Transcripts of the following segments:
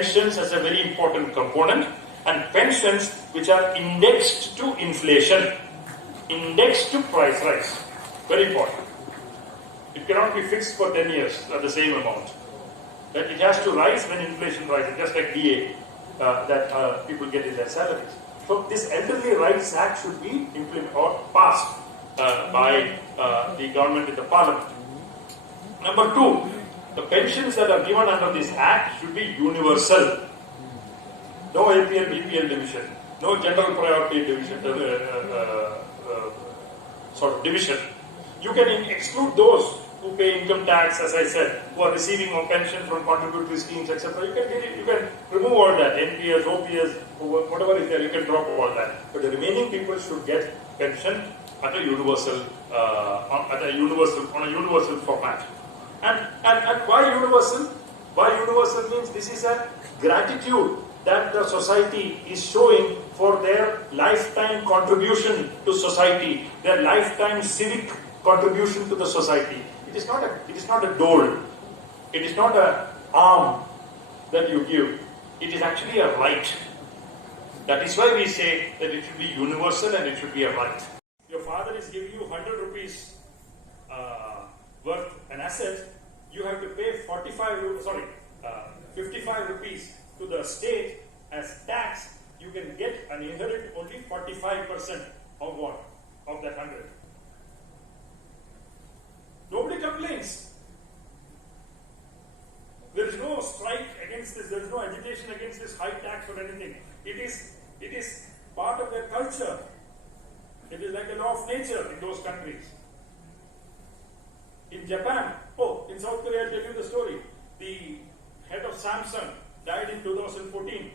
pensions as a very important component, and pensions which are indexed to inflation, indexed to price rise. Very important. It cannot be fixed for 10 years at the same amount. It has to rise when inflation rises, just like DA that people get in their salaries. So this Elderly Rights Act should be implemented or passed by the government in the parliament. Number two, the pensions that are given under this act should be universal. No APL, BPL division, no general priority division, division. You can exclude those who pay income tax, as I said, who are receiving a pension from contributory schemes, etc. You can remove all that, NPS, OPS, whatever is there, you can drop all that. But the remaining people should get pension at a universal, on a universal format. And why universal? Why universal means this is a gratitude that the society is showing for their lifetime contribution to society, their lifetime civic contribution to the society. It is not a dole. It is not an arm that you give. It is actually a right. That is why we say that it should be universal and it should be a right. Your father is giving you 100 rupees worth an asset. You have to pay 55 rupees to the state as tax. You can get and inherit only 45% of what? Of that 100. Nobody complains. There is no strike against this. There is no agitation against this high tax or anything. It is part of their culture. It is like a law of nature in those countries. In Japan, in South Korea, I'll tell you the story. The head of Samsung died in 2014.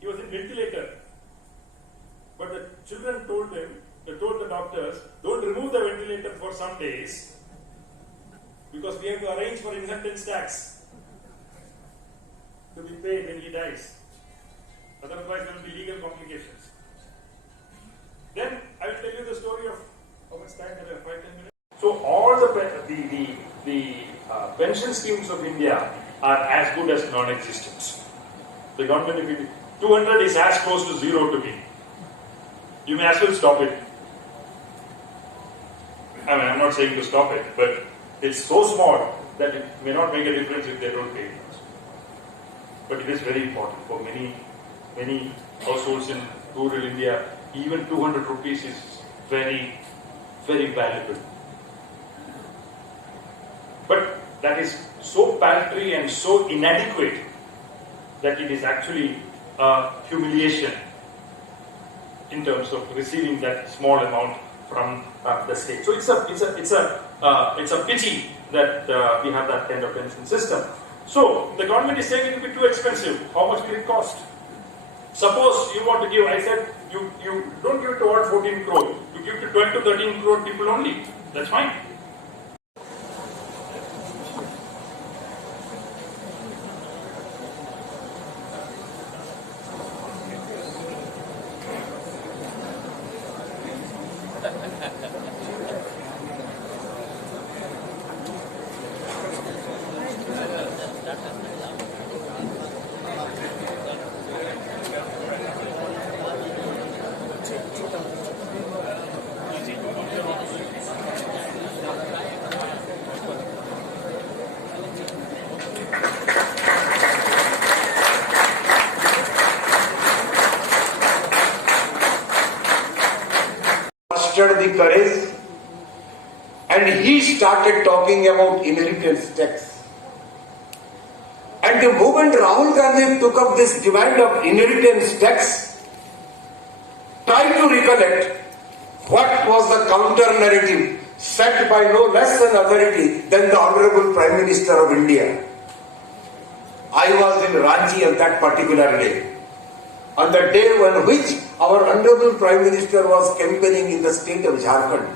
He was in ventilator. But the children told the doctors, don't remove the ventilator for some days, because we have to arrange for inheritance tax to be paid when he dies. Otherwise, there will be legal complications. Then I will tell you the story of how much time I have, 5-10 minutes. So all the pension schemes of India are as good as non-existent. The government, if it 200 is as close to zero to me. You may as well stop it. I mean, I'm not saying to stop it, but it's so small that it may not make a difference if they don't pay it. But it is very important for many households in rural India. Even 200 rupees is very, very valuable. But that is so paltry and so inadequate that it is actually a humiliation in terms of receiving that small amount from the state. So it's a pity that we have that kind of pension system. So the government is saying it will be too expensive. How much will it cost? Suppose you want to give, I said, you don't give to all 14 crore. You give to 12 to 13 crore people only. That's fine. The courage, and he started talking about inheritance tax. And the moment Rahul Gandhi took up this demand of inheritance tax, try to recollect what was the counter narrative set by no less an authority than the Honorable Prime Minister of India. I was in Ranchi on that particular day. On the day on which our Honorable Prime Minister was campaigning in the state of Jharkhand.